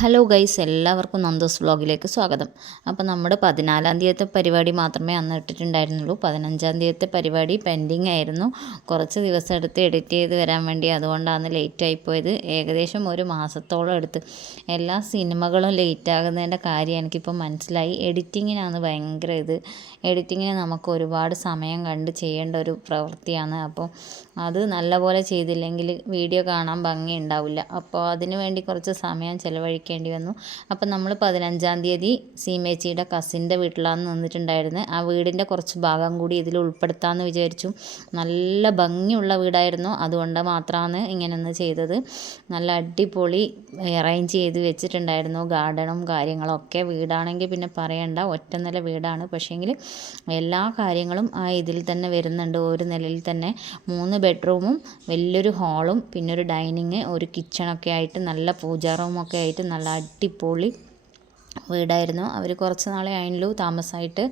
Hello guys, എല്ലാവർക്കും നന്ദോസ് വ്ളോഗിലേക്ക് സ്വാഗതം. അപ്പോൾ നമ്മുടെ 14-ാം തീയതിത്തെ പരിപാടി മാത്രമേ അന്ന് ഇട്ടിട്ടുണ്ടായിരുന്നുള്ളൂ. 15-ാം തീയതിത്തെ പരിപാടി പെൻഡിങ് ആയിരുന്നു. കുറച്ച് ദിവസം എടുത്ത് എഡിറ്റ് ചെയ്ത് വരാൻ വേണ്ടി, അതുകൊണ്ടാണ് ലേറ്റായിപ്പോയത്. ഏകദേശം ഒരു മാസത്തോളം എടുത്ത്. എല്ലാ സിനിമകളും ലേറ്റാകുന്നതിൻ്റെ കാര്യം എനിക്കിപ്പോൾ മനസ്സിലായി. എഡിറ്റിങ്ങിനാണ് ഭയങ്കര എഡിറ്റിങ്ങിന് നമുക്ക് ഒരുപാട് സമയം കണ്ട് ചെയ്യേണ്ട ഒരു പ്രവൃത്തിയാണ്. അപ്പോൾ അത് നല്ലപോലെ ചെയ്തില്ലെങ്കിൽ വീഡിയോ കാണാൻ ഭംഗി ഉണ്ടാവില്ല. അപ്പോൾ അതിന് വേണ്ടി കുറച്ച് സമയം ചിലവഴിക്കേണ്ടി വന്നു. അപ്പം നമ്മൾ 15-ാം തീയതി സീമേച്ചിയുടെ കസിൻ്റെ വീട്ടിലാണ് നിന്നിട്ടുണ്ടായിരുന്നത്. ആ വീടിൻ്റെ കുറച്ച് ഭാഗം കൂടി ഇതിൽ ഉൾപ്പെടുത്താമെന്ന് വിചാരിച്ചു. നല്ല ഭംഗിയുള്ള വീടായിരുന്നു, അതുകൊണ്ട് മാത്രമാണ് ഇങ്ങനെയൊന്ന് ചെയ്തത്. നല്ല അടിപൊളി അറേഞ്ച് ചെയ്ത് വെച്ചിട്ടുണ്ടായിരുന്നു, ഗാർഡനും കാര്യങ്ങളൊക്കെ. വീടാണെങ്കിൽ പിന്നെ പറയണ്ട, ഒറ്റ നില വീടാണ്. പക്ഷേങ്കിൽ എല്ലാ കാര്യങ്ങളും ആ ഇതിൽ തന്നെ വരുന്നുണ്ട്. ഒരു നിലയിൽ തന്നെ 3 ബെഡ്റൂമും വലിയൊരു ഹാളും പിന്നെ ഒരു ഡൈനിങ്, ഒരു കിച്ചണൊക്കെ ആയിട്ട്, നല്ല പൂജാ റൂമൊക്കെ ആയിട്ട് നല്ല അടിപൊളി വീടായിരുന്നു. അവർ കുറച്ച് നാളെ ആയുള്ളൂ താമസമായിട്ട്.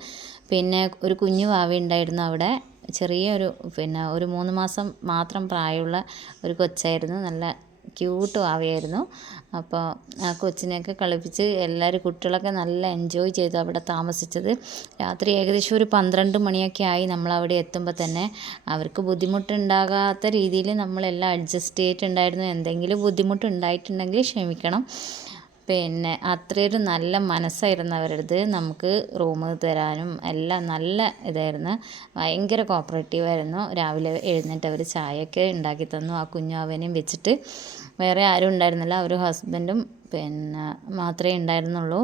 പിന്നെ ഒരു കുഞ്ഞു വാവ ഉണ്ടായിരുന്നു അവിടെ, ചെറിയൊരു ഒരു 3 മാസം മാത്രം പ്രായമുള്ള ഒരു കൊച്ചായിരുന്നു. നല്ല ക്യൂട്ട് വാവയായിരുന്നു. അപ്പോൾ ആ കൊച്ചിനെയൊക്കെ കളിപ്പിച്ച് എല്ലാവരും കുട്ടികളൊക്കെ നല്ല എൻജോയ് ചെയ്തു അവിടെ താമസിച്ചത്. രാത്രി ഏകദേശം ഒരു 12 മണിയൊക്കെ ആയി നമ്മളവിടെ എത്തുമ്പോൾ തന്നെ. അവർക്ക് ബുദ്ധിമുട്ടുണ്ടാകാത്ത രീതിയിൽ നമ്മളെല്ലാം അഡ്ജസ്റ്റ് ചെയ്തിട്ടുണ്ടായിരുന്നു. എന്തെങ്കിലും ബുദ്ധിമുട്ടുണ്ടായിട്ടുണ്ടെങ്കിൽ ക്ഷമിക്കണം. പിന്നെ അത്രയൊരു നല്ല മനസ്സായിരുന്നു അവരുടേത്. നമുക്ക് റൂം തരാനും എല്ലാം നല്ല ഇതായിരുന്നു. ഭയങ്കര കോപ്പറേറ്റീവായിരുന്നു. രാവിലെ എഴുന്നേറ്റ് അവർ ചായയൊക്കെ ഉണ്ടാക്കി തന്നു. ആ കുഞ്ഞാവനെയും വെച്ചിട്ട് വേറെ ആരും ഉണ്ടായിരുന്നില്ല. ഒരു ഹസ്ബൻഡും മാത്രമേ ഉണ്ടായിരുന്നുള്ളൂ.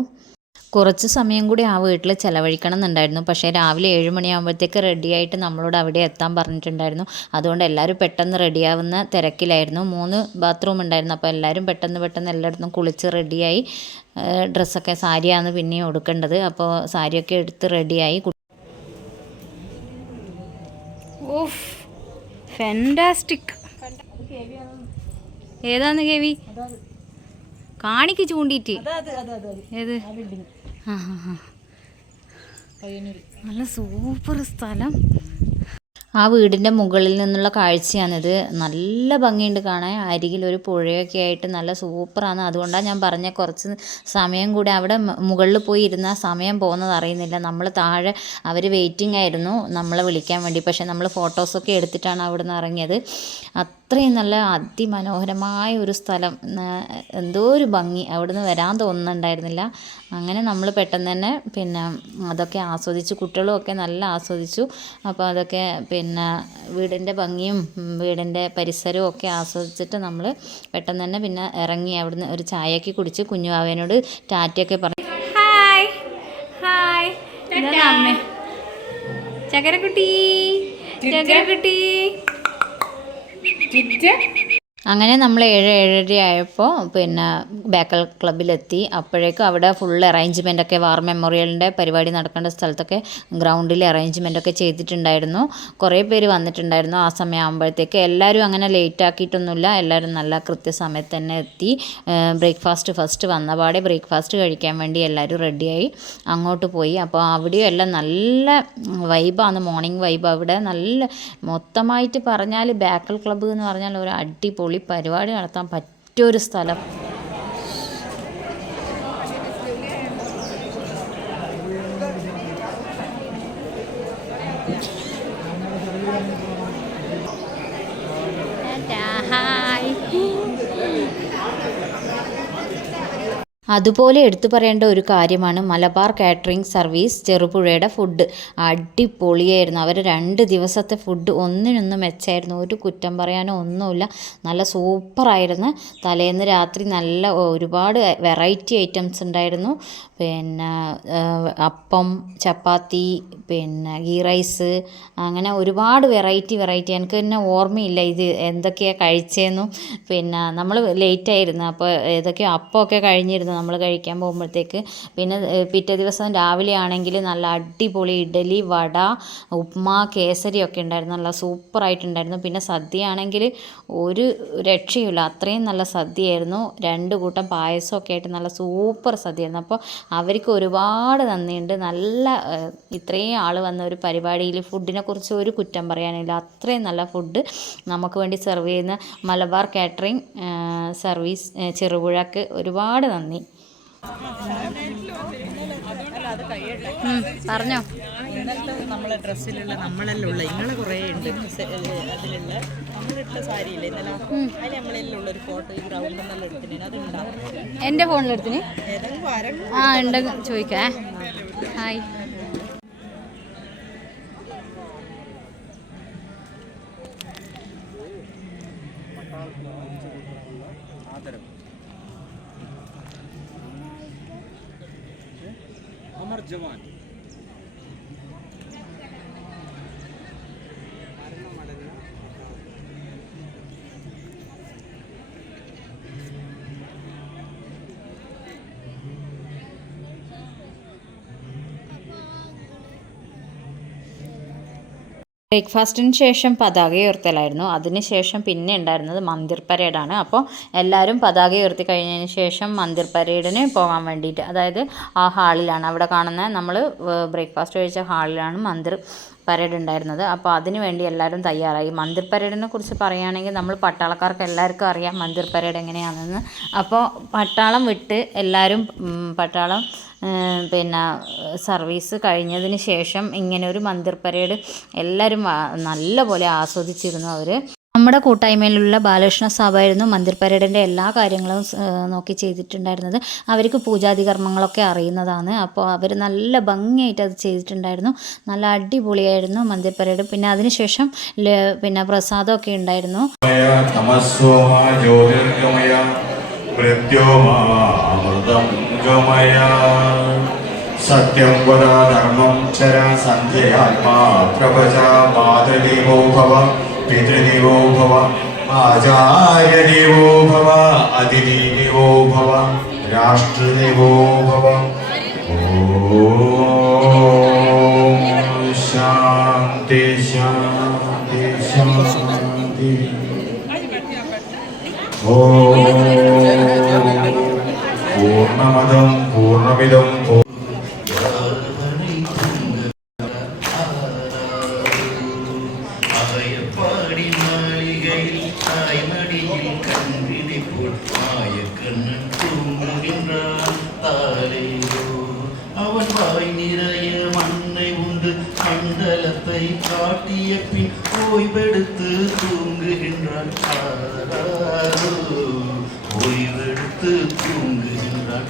കുറച്ച് സമയം കൂടി ആ വീട്ടിൽ ചിലവഴിക്കണം എന്നുണ്ടായിരുന്നു. പക്ഷേ രാവിലെ 7 മണിയാകുമ്പോഴത്തേക്ക് റെഡിയായിട്ട് നമ്മളോട് അവിടെ എത്താൻ പറഞ്ഞിട്ടുണ്ടായിരുന്നു. അതുകൊണ്ട് എല്ലാവരും പെട്ടെന്ന് റെഡിയാവുന്ന തിരക്കിലായിരുന്നു. 3 ബാത്റൂം ഉണ്ടായിരുന്നു. അപ്പോൾ എല്ലാവരും പെട്ടെന്ന് എല്ലായിടത്തും കുളിച്ച് റെഡിയായി. ഡ്രസ്സൊക്കെ സാരിയാണ് പിന്നെയും കൊടുക്കേണ്ടത്. അപ്പോൾ സാരിയൊക്കെ എടുത്ത് റെഡിയായി. Of, fantastic. ഏതാന്ന് കേവി കാണിക്ക് ചൂണ്ടിയിട്ട്? ഏത്? നല്ല സൂപ്പർ സ്ഥലം. ആ വീടിൻ്റെ മുകളിൽ നിന്നുള്ള കാഴ്ചയാണിത്. നല്ല ഭംഗിയുണ്ട് കാണാൻ. അരികിൽ ഒരു പുഴയൊക്കെ ആയിട്ട് നല്ല സൂപ്പറാണ്. അതുകൊണ്ടാണ് ഞാൻ പറഞ്ഞ കുറച്ച് സമയം കൂടി അവിടെ മുകളിൽ പോയി ഇരുന്നാൽ സമയം പോകുന്നത് അറിയുന്നില്ല. നമ്മൾ താഴെ അവർ വെയിറ്റിംഗ് ആയിരുന്നു നമ്മളെ വിളിക്കാൻ വേണ്ടി. പക്ഷേ നമ്മൾ ഫോട്ടോസൊക്കെ എടുത്തിട്ടാണ് അവിടെ നിന്ന് ഇറങ്ങിയത്. അത്രയും നല്ല അതിമനോഹരമായ ഒരു സ്ഥലം. എന്തോ ഒരു ഭംഗി, അവിടെ നിന്ന് വരാൻ തോന്നുന്നുണ്ടായിരുന്നില്ല. അങ്ങനെ നമ്മൾ പെട്ടെന്ന് തന്നെ അതൊക്കെ ആസ്വദിച്ചു. കുട്ടികളും ഒക്കെ നല്ല ആസ്വദിച്ചു. അപ്പോൾ അതൊക്കെ വീടിൻ്റെ ഭംഗിയും വീടിൻ്റെ പരിസരവും ഒക്കെ ആസ്വദിച്ചിട്ട് നമ്മൾ പെട്ടെന്ന് തന്നെ ഇറങ്ങി. അവിടുന്ന് ഒരു ചായയൊക്കെ കുടിച്ച് കുഞ്ഞുവാവേനോട് ടാറ്റയൊക്കെ പറഞ്ഞു. ഹായ് ഹായ്, അമ്മേ ചക്കരക്കുട്ടി. അങ്ങനെ നമ്മൾ 7-7:30 ആയപ്പോൾ ബേക്കൽ ക്ലബ്ബിലെത്തി. അപ്പോഴേക്കും അവിടെ ഫുൾ അറേഞ്ച്മെൻറ്റൊക്കെ, വാർ മെമ്മോറിയലിൻ്റെ പരിപാടി നടക്കേണ്ട സ്ഥലത്തൊക്കെ ഗ്രൗണ്ടിൽ അറേഞ്ച്മെൻറ്റൊക്കെ ചെയ്തിട്ടുണ്ടായിരുന്നു. കുറേ പേര് വന്നിട്ടുണ്ടായിരുന്നു ആ സമയം ആകുമ്പോഴത്തേക്ക്. എല്ലാവരും അങ്ങനെ ലേറ്റ് ആക്കിയിട്ടൊന്നുമില്ല. എല്ലാവരും നല്ല കൃത്യസമയത്ത് തന്നെ എത്തി. ബ്രേക്ക്ഫാസ്റ്റ് ഫസ്റ്റ് വന്നപാടെ ബ്രേക്ക്ഫാസ്റ്റ് കഴിക്കാൻ വേണ്ടി എല്ലാവരും റെഡിയായി അങ്ങോട്ട് പോയി. അപ്പോൾ അവിടെയും എല്ലാം നല്ല വൈബാണ്, മോർണിംഗ് വൈബ്. അവിടെ നല്ല മൊത്തമായിട്ട് പറഞ്ഞാൽ ബേക്കൽ ക്ലബ്ബ് എന്ന് പറഞ്ഞാൽ ഒരു അടിപൊളി പരിപാടി നടത്താൻ പറ്റിയൊരു സ്ഥലം. അതുപോലെ എടുത്തു പറയേണ്ട ഒരു കാര്യമാണ് മലബാർ കാറ്ററിംഗ് സർവീസ് ചെറുപുഴയുടെ ഫുഡ്. അടിപൊളിയായിരുന്നു. അവർ 2 ദിവസത്തെ ഫുഡ് ഒന്നിനൊന്നും മെച്ചമായിരുന്നു. ഒരു കുറ്റം പറയാനോ ഒന്നുമില്ല. നല്ല സൂപ്പറായിരുന്നു. തലേന്ന് രാത്രി നല്ല ഒരുപാട് വെറൈറ്റി ഐറ്റംസ് ഉണ്ടായിരുന്നു. അപ്പം, ചപ്പാത്തി, ഗീ റൈസ്, അങ്ങനെ ഒരുപാട് വെറൈറ്റി. എനിക്ക് തന്നെ ഓർമ്മയില്ല ഇത് എന്തൊക്കെയാണ് കഴിച്ചതെന്നും. നമ്മൾ ലേറ്റായിരുന്നു. അപ്പോൾ ഏതൊക്കെയോ അപ്പമൊക്കെ കഴിഞ്ഞിരുന്നു നമ്മൾ കഴിക്കാൻ പോകുമ്പോഴത്തേക്ക്. പിറ്റേ ദിവസം രാവിലെ ആണെങ്കിൽ നല്ല അടിപൊളി ഇഡലി, വട, ഉപ്മാ, കേസരിയൊക്കെ ഉണ്ടായിരുന്നു. നല്ല സൂപ്പറായിട്ടുണ്ടായിരുന്നു. സദ്യ ആണെങ്കിൽ ഒരു രക്ഷയുമില്ല, അത്രയും നല്ല സദ്യയായിരുന്നു. 2 കൂട്ടം പായസമൊക്കെ ആയിട്ട് നല്ല സൂപ്പർ സദ്യയായിരുന്നു. അപ്പോൾ അവർക്ക് ഒരുപാട് നന്ദിയുണ്ട്. നല്ല ഇത്രയും ആൾ വന്ന ഒരു പരിപാടിയിൽ ഫുഡിനെ കുറിച്ച് ഒരു കുറ്റം പറയാനില്ല. അത്രയും നല്ല ഫുഡ് നമുക്ക് വേണ്ടി സെർവ് ചെയ്യുന്ന മലബാർ കാറ്ററിംഗ് സർവീസ് ചെറുപുഴക്ക് ഒരുപാട് നന്ദി. പറഞ്ഞോ. ഇന്നത്തെ നമ്മളെ ഡ്രസ്സിലുള്ള നമ്മളെല്ലാം ഇങ്ങളെ കുറേ ഉണ്ട് അതിലുള്ള നമ്മളിട്ട സാരിയില്ലേ ഇന്നലെ അതിൽ നമ്മളെല്ലാം ഉള്ള ഒരു ഫോട്ടോ ഈ ഗ്രൗണ്ട് എന്നെല്ലാം എടുത്തിന് അതുണ്ടാവും. എൻ്റെ ഫോണിലെടുത്തിന് ഏതെങ്കിലും ആരും ആ ഉണ്ടെങ്കിൽ ചോദിക്കേ. ഹായ്. अमर जवान ബ്രേക്ക്ഫാസ്റ്റിന് ശേഷം പതാക ഉയർത്തലായിരുന്നു. അതിനുശേഷം പിന്നെ ഉണ്ടായിരുന്നത് മന്ദിർ പരേഡാണ്. അപ്പോൾ എല്ലാവരും പതാക ഉയർത്തി കഴിഞ്ഞതിന് ശേഷം മന്ദിർ പരേഡിന് പോകാൻ വേണ്ടിയിട്ട്, അതായത് ആ ഹാളിലാണ്, അവിടെ കാണുന്ന നമ്മൾ ബ്രേക്ക്ഫാസ്റ്റ് കഴിച്ച ഹാളിലാണ് മന്ദിർ പരേഡ് ഉണ്ടായിരുന്നത്. അപ്പോൾ അതിന് വേണ്ടി എല്ലാവരും തയ്യാറായി. മന്ദിർ പരേഡിനെ കുറിച്ച് പറയുകയാണെങ്കിൽ നമ്മൾ പട്ടാളക്കാർക്ക് എല്ലാവർക്കും അറിയാം മന്ദിർ പരേഡ് എങ്ങനെയാണെന്ന്. അപ്പോൾ പട്ടാളം വിട്ട് എല്ലാവരും പട്ടാളം പിന്നെ സർവീസ് കഴിഞ്ഞതിന് ശേഷം ഇങ്ങനെ ഒരു മന്ദിർ പരേഡ് എല്ലാവരും നല്ലപോലെ ആസ്വദിച്ചിരുന്നു. അവർ നമ്മുടെ കൂട്ടായ്മയിലുള്ള ബാലകൃഷ്ണ സാബായിരുന്നു മന്ദിർ പരേഡിൻ്റെ എല്ലാ കാര്യങ്ങളും നോക്കി ചെയ്തിട്ടുണ്ടായിരുന്നത്. അവർക്ക് പൂജാതി കർമ്മങ്ങളൊക്കെ അറിയുന്നതാണ്. അപ്പോൾ അവർ നല്ല ഭംഗിയായിട്ട് അത് ചെയ്തിട്ടുണ്ടായിരുന്നു. നല്ല അടിപൊളിയായിരുന്നു മന്ദിർ പരേഡ്. പിന്നെ അതിനുശേഷം പിന്നെ പ്രസാദമൊക്കെ ഉണ്ടായിരുന്നു. സത്യം വദ ധർമ്മം ചര സന്ധ്യയാത്മാ പ്രഭജ മാതൃദേവോ ഭവ പിതൃദേവോ ഭവ ആചാര്യദേവോ ഭവ അതിഥിദേവോ ഭവ രാഷ്ട്രദേവോ ഭവ. ഓം ശാന്തി ശാന്തി ശാന്തി. ഓം പൂർണ്ണമദം പൂർണ്ണമിദം அவன் வாய் நிறைய மண்ணை உண்டு மண்டலத்தை காட்டிய பின் ஓய்வெடுத்து தூங்குகின்றான். ஓய்வெடுத்து தூங்குகின்றான்.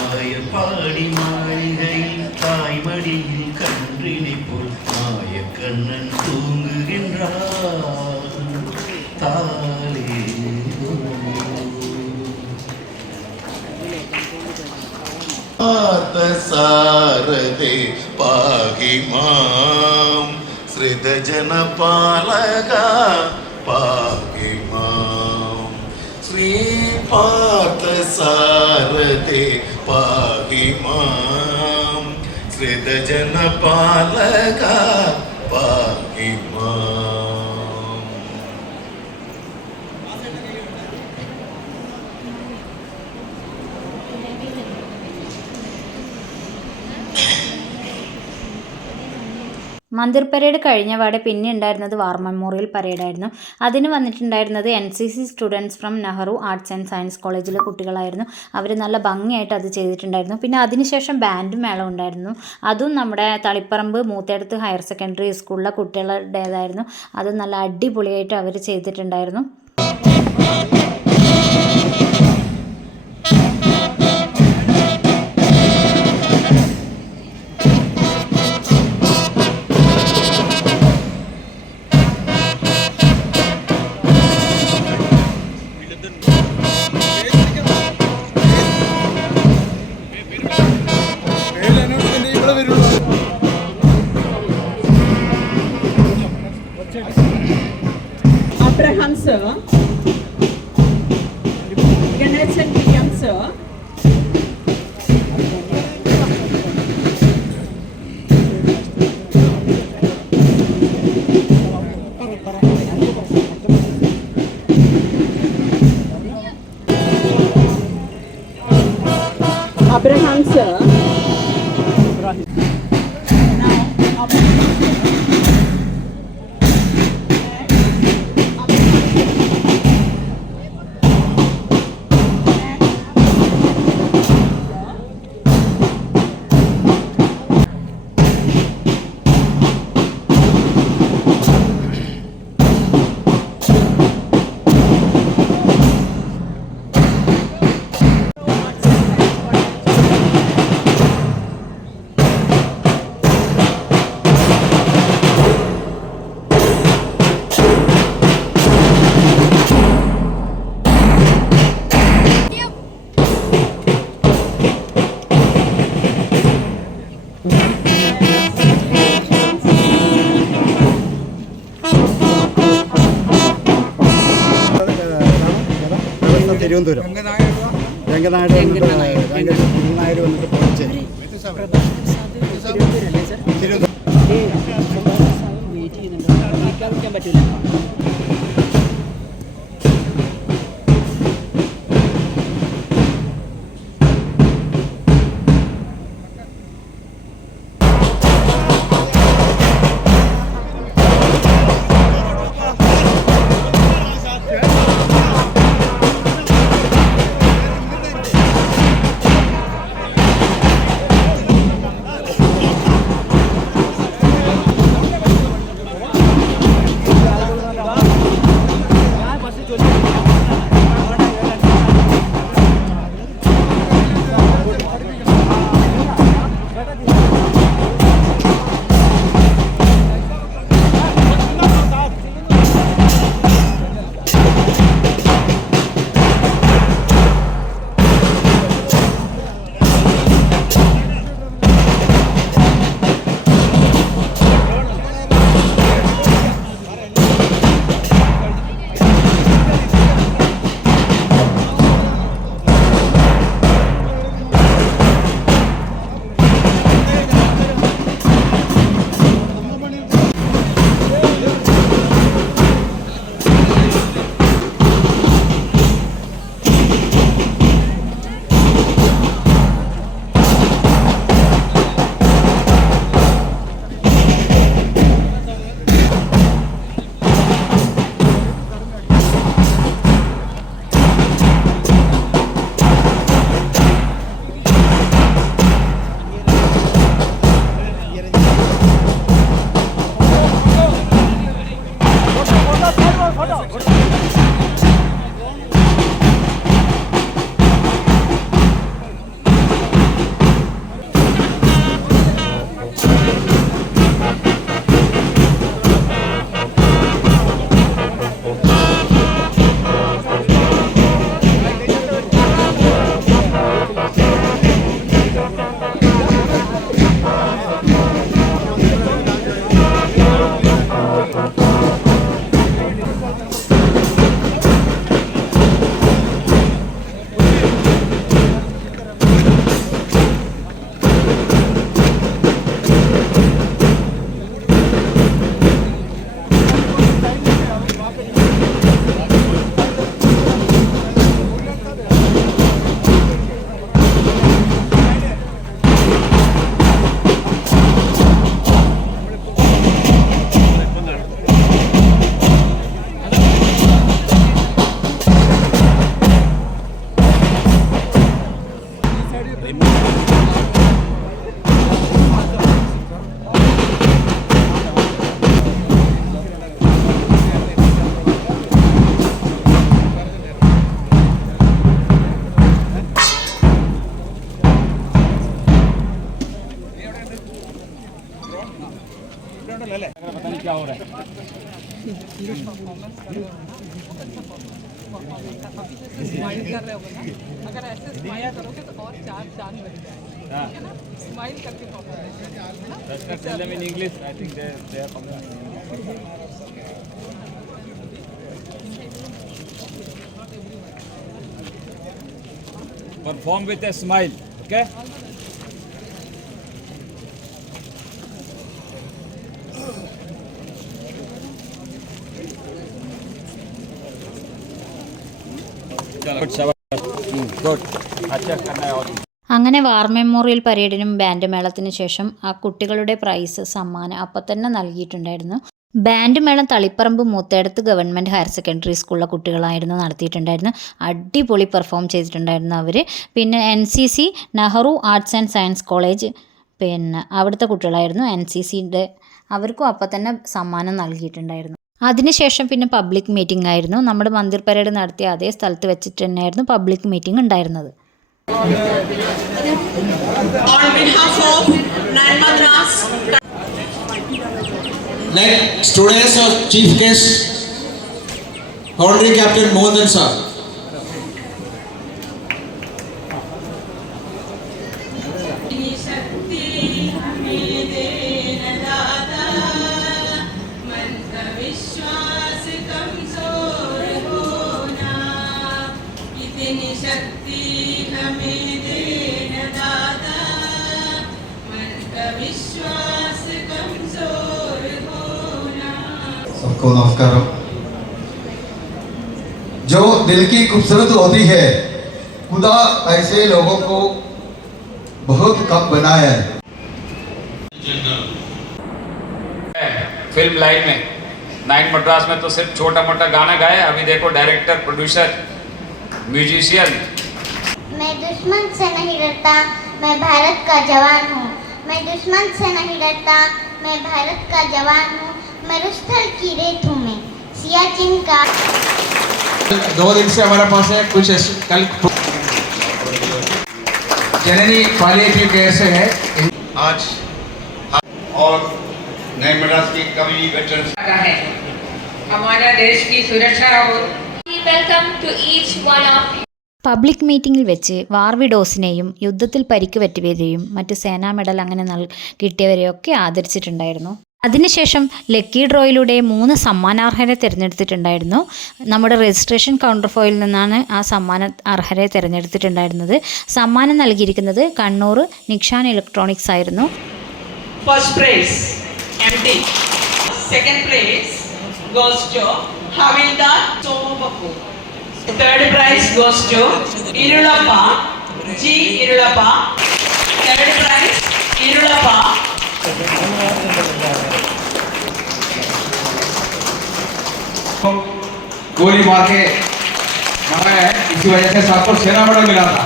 ஆயப்பாடி மாளிகையில் தாய்மடியில் கன்றினை போல் மாயக்கண்ணன் தூங்குகின்றான். தாலே സാരഥേ പാഹി മാം ശ്രിതജനപാലക പാഹി മാം ശ്രീപാർത്ഥസാരഥേ പാഹി മാം ശ്രിതജനപാലക പാഹി മാം. മന്ദിർ പരേഡ് കഴിഞ്ഞപാടെ പിന്നെ ഉണ്ടായിരുന്നത് വാർ മെമ്മോറിയൽ പരേഡായിരുന്നു. അതിന് വന്നിട്ടുണ്ടായിരുന്നത് NCC students from Nehru arts and science കോളേജിലെ കുട്ടികളായിരുന്നു. അവർ നല്ല ഭംഗിയായിട്ട് അത് ചെയ്തിട്ടുണ്ടായിരുന്നു. പിന്നെ അതിനുശേഷം ബാൻഡ് മേളം ഉണ്ടായിരുന്നു. അതും നമ്മുടെ തളിപ്പറമ്പ് മൂത്തേടത്ത് ഹയർ സെക്കൻഡറി സ്കൂളിലെ കുട്ടികളുടേതായിരുന്നു. അത് നല്ല അടിപൊളിയായിട്ട് അവർ ചെയ്തിട്ടുണ്ടായിരുന്നു. Abraham sir, Ganesh and William sir. Abraham sir. Thiruvananthapuram രംഗനായർ വന്നിട്ട് പോണ്ടിച്ചേരി പറ്റില്ല. स्माइल कर रहे हो ना, अगर ऐसे स्माइल करोगे तो और चार चांद लगेगा, ठीक है ना? स्माइल करके tell them in English. I think they are coming. Perform with a smile, okay? Good. अच्छा करना है और അങ്ങനെ വാർ മെമ്മോറിയൽ പരേഡിനും ബാൻഡ് മേളത്തിന് ശേഷം ആ കുട്ടികളുടെ പ്രൈസ് സമ്മാനം അപ്പം തന്നെ നൽകിയിട്ടുണ്ടായിരുന്നു. ബാൻഡ് മേളം Taliparamba Moothedath government higher secondary സ്കൂളിലെ കുട്ടികളായിരുന്നു നടത്തിയിട്ടുണ്ടായിരുന്നു. അടിപൊളി പെർഫോം ചെയ്തിട്ടുണ്ടായിരുന്നു അവർ. പിന്നെ NCC Nehru arts and science college, പിന്നെ അവിടുത്തെ കുട്ടികളായിരുന്നു NCCയുടെ, അവർക്കും അപ്പം തന്നെ സമ്മാനം നൽകിയിട്ടുണ്ടായിരുന്നു. അതിനുശേഷം പിന്നെ പബ്ലിക് മീറ്റിംഗ് ആയിരുന്നു. നമ്മുടെ മന്ദിർ പരേഡ് നടത്തിയ അതേ സ്ഥലത്ത് വെച്ചിട്ട് തന്നെയായിരുന്നു പബ്ലിക് മീറ്റിംഗ് ഉണ്ടായിരുന്നത്. On behalf of Nan Madras, next today's chief guest, Honorary Captain Mohan sir. इतनी इतनी शक्ति हमें देना दादा, मन का विश्वास कमजोर होना। सबको नमस्कार। जो दिल की खूबसूरत होती है, खुदा ऐसे लोगों को बहुत कम बनाया है। फिल्म लाइन में 9 मद्रास में तो सिर्फ छोटा मोटा गाना गाया, अभी देखो डायरेक्टर, प्रोड्यूसर, म्यूजिशियन। मैं दुश्मन से नहीं डरता, मैं भारत का जवान हूँ। मैं दुश्मन से नहीं डरता, मैं भारत का जवान हूँ। मैं रुस्थल की रेत हूँ, मैं सियाचिन का। 2 दिन से हमारे पास है कुछ कल जननी पालिएटिव केयर से है आज और नए मद्रास की कवि वेटरन्स है हमारा देश की सुरक्षा हो। Welcome to each one of public മീറ്റിംഗിൽ വെച്ച് വാർവിഡോസിനെയും യുദ്ധത്തിൽ പരിക്ക് പറ്റിയവരെയും മറ്റ് സേനാ മെഡൽ അങ്ങനെ കിട്ടിയവരെയൊക്കെ ആദരിച്ചിട്ടുണ്ടായിരുന്നു. അതിനുശേഷം ലക്കി ഡ്രോയിലൂടെ 3 സമ്മാനാർഹരെ തിരഞ്ഞെടുത്തിട്ടുണ്ടായിരുന്നു. നമ്മുടെ രജിസ്ട്രേഷൻ കൗണ്ടർ ഫോയിൽ നിന്നാണ് ആ സമ്മാന അർഹരെ തിരഞ്ഞെടുത്തിട്ടുണ്ടായിരുന്നത്. സമ്മാനം നൽകിയിരിക്കുന്നത് കണ്ണൂർ നിക്ഷാൻ ഇലക്ട്രോണിക്സ് ആയിരുന്നു. First prize MD. Second prize goes to Havildar Somabapu. Third prize goes to Irulappa G. Irulappa. Third prize Irulappa. गोली मार के मारा है, इसी वजह से सबको सेना मेडल मिला था।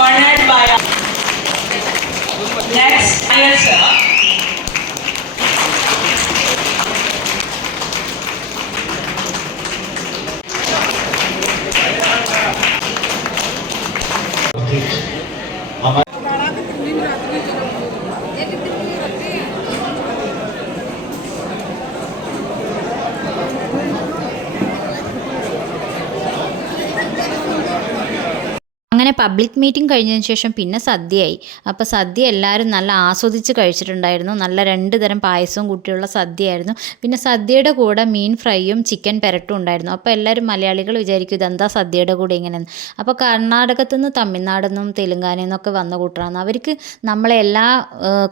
Honored by next year sir. അങ്ങനെ പബ്ലിക് മീറ്റിംഗ് കഴിഞ്ഞതിന് ശേഷം പിന്നെ സദ്യയായി. അപ്പോൾ സദ്യ എല്ലാവരും നല്ല ആസ്വദിച്ച് കഴിച്ചിട്ടുണ്ടായിരുന്നു. നല്ല 2 തരം പായസവും കൂട്ടിയുള്ള സദ്യയായിരുന്നു. പിന്നെ സദ്യയുടെ കൂടെ മീൻ ഫ്രൈയും ചിക്കൻ പെരട്ടും ഉണ്ടായിരുന്നു. അപ്പോൾ എല്ലാവരും മലയാളികൾ വിചാരിക്കും ഇതെന്താ സദ്യയുടെ കൂടെ ഇങ്ങനെയെന്ന്. അപ്പോൾ കർണാടകത്തു നിന്ന് തമിഴ്നാടിൽ നിന്നും തെലുങ്കാനയിൽ നിന്നൊക്കെ വന്ന കൂട്ടരാണ്. അവർക്ക് നമ്മളെ എല്ലാ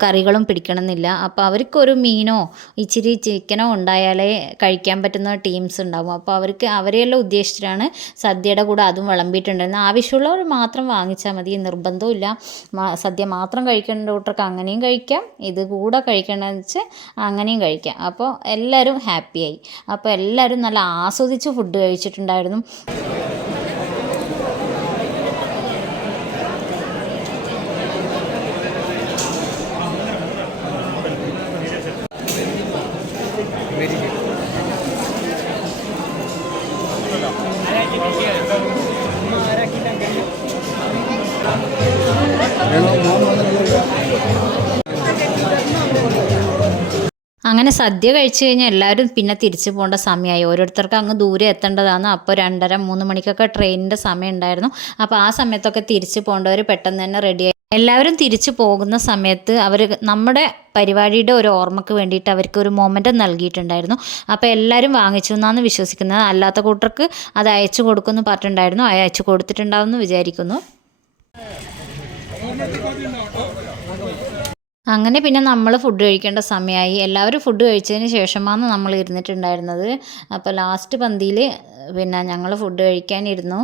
കറികളും പിടിക്കണമെന്നില്ല. അപ്പോൾ അവർക്കൊരു മീനോ ഇച്ചിരി ചിക്കനോ ഉണ്ടായാലേ കഴിക്കാൻ പറ്റുന്ന ടീംസ് ഉണ്ടാവും. അപ്പോൾ അവരെയെല്ലാം ഉദ്ദേശിച്ചിട്ടാണ് സദ്യയുടെ കൂടെ അതും വിളമ്പിയിട്ടുണ്ടായിരുന്നത്. ആവശ്യമുള്ളവർ മാത്രം വാങ്ങിച്ചാൽ മതി, നിർബന്ധമില്ല. സദ്യ മാത്രം കഴിക്കേണ്ട കൂട്ടർക്ക് അങ്ങനെയും കഴിക്കാം, ഇത് കൂടെ കഴിക്കണമെന്ന് വെച്ചാൽ അങ്ങനെയും കഴിക്കാം. അപ്പോൾ എല്ലാവരും ഹാപ്പിയായി. അപ്പോൾ എല്ലാവരും നല്ല ആസ്വദിച്ച് ഫുഡ് കഴിച്ചിട്ടുണ്ടായിരുന്നു. അങ്ങനെ സദ്യ കഴിച്ച് കഴിഞ്ഞാൽ എല്ലാവരും പിന്നെ തിരിച്ചു പോകേണ്ട സമയമായി. ഓരോരുത്തർക്ക് അങ്ങ് ദൂരെ എത്തേണ്ടതാണ്. അപ്പോൾ 2:30-3 മണിക്കൊക്കെ ട്രെയിനിൻ്റെ സമയം ഉണ്ടായിരുന്നു. അപ്പോൾ ആ സമയത്തൊക്കെ തിരിച്ചു പോകേണ്ടവർ പെട്ടെന്ന് തന്നെ റെഡിയായി. എല്ലാവരും തിരിച്ചു പോകുന്ന സമയത്ത് അവർ നമ്മുടെ പരിപാടിയുടെ ഒരു ഓർമ്മയ്ക്ക് വേണ്ടിയിട്ട് അവർക്ക് ഒരു മൊമെൻ്റ് നൽകിയിട്ടുണ്ടായിരുന്നു. അപ്പോൾ എല്ലാവരും വാങ്ങിച്ചു എന്നാണ് വിശ്വസിക്കുന്നത്. അല്ലാത്ത കൂട്ടർക്ക് അത് അയച്ചു കൊടുക്കുമെന്ന് പറഞ്ഞിട്ടുണ്ടായിരുന്നു. അയച്ചു കൊടുത്തിട്ടുണ്ടാവുമെന്ന് വിചാരിക്കുന്നു. അങ്ങനെ പിന്നെ നമ്മൾ ഫുഡ് കഴിക്കേണ്ട സമയമായി. എല്ലാവരും ഫുഡ് കഴിച്ചതിന് ശേഷമാണ് നമ്മൾ ഇരുന്നിട്ടുണ്ടായിരുന്നത്. അപ്പോൾ ലാസ്റ്റ് പന്തിയിൽ പിന്നെ ഞങ്ങൾ ഫുഡ് കഴിക്കാനിരുന്നു.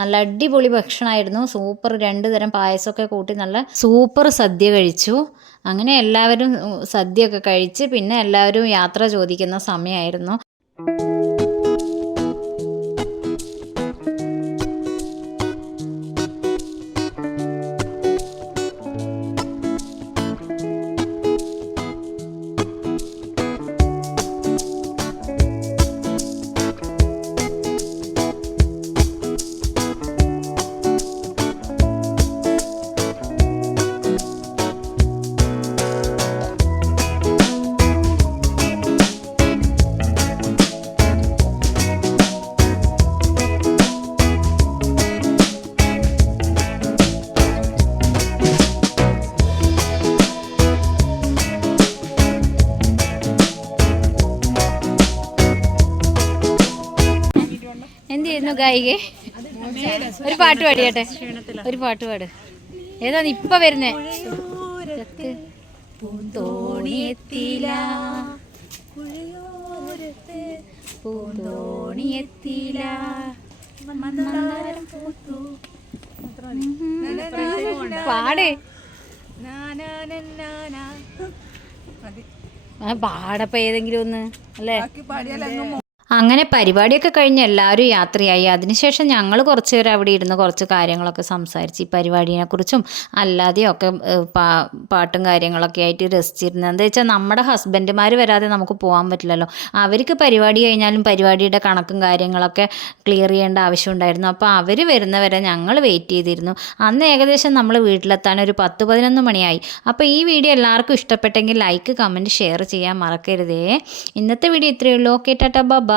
നല്ല അടിപൊളി ഭക്ഷണമായിരുന്നു. സൂപ്പർ 2 തരം പായസമൊക്കെ കൂട്ടി നല്ല സൂപ്പർ സദ്യ കഴിച്ചു. അങ്ങനെ എല്ലാവരും സദ്യയൊക്കെ കഴിച്ച് പിന്നെ എല്ലാവരും യാത്ര ചോദിക്കുന്ന സമയമായിരുന്നു. എങ്ങനെയായിരുന്നു ഗായികെ? ഒരു പാട്ട് പാടിയട്ടെ, ഒരു പാട്ട് പാട്. ഏതാണ് ഇപ്പൊ വരുന്നേ? പൂന്തോണിയെത്തിയില്ല, പൂന്തോണിയെത്തിയില്ല, പാടേ. പാടപ്പ ഏതെങ്കിലും ഒന്ന് അല്ലേ? അങ്ങനെ പരിപാടിയൊക്കെ കഴിഞ്ഞ് എല്ലാവരും യാത്രയായി. അതിനുശേഷം ഞങ്ങൾ കുറച്ച് പേര് അവിടെ ഇരുന്ന് കുറച്ച് കാര്യങ്ങളൊക്കെ സംസാരിച്ച് ഈ പരിപാടിയെക്കുറിച്ചും അല്ലാതെയൊക്കെ പാട്ടും കാര്യങ്ങളൊക്കെ ആയിട്ട് രസിച്ചിരുന്നത്. എന്താ വെച്ചാൽ നമ്മുടെ ഹസ്ബൻഡുമാർ വരാതെ നമുക്ക് പോകാൻ പറ്റില്ലല്ലോ. അവർക്ക് പരിപാടി കഴിഞ്ഞാലും പരിപാടിയുടെ കണക്കും കാര്യങ്ങളൊക്കെ ക്ലിയർ ചെയ്യേണ്ട ആവശ്യമുണ്ടായിരുന്നു. അപ്പോൾ അവർ വരുന്നവരെ ഞങ്ങൾ വെയിറ്റ് ചെയ്തിരുന്നു. അന്ന് ഏകദേശം നമ്മൾ വീട്ടിലെത്താൻ ഒരു 10-11 മണിയായി. അപ്പോൾ ഈ വീഡിയോ എല്ലാവർക്കും ഇഷ്ടപ്പെട്ടെങ്കിൽ ലൈക്ക്, കമൻറ്റ്, ഷെയർ ചെയ്യാൻ മറക്കരുതേ. ഇന്നത്തെ വീഡിയോ ഇത്രയേ ഉള്ളൂ. Okay, tata, by.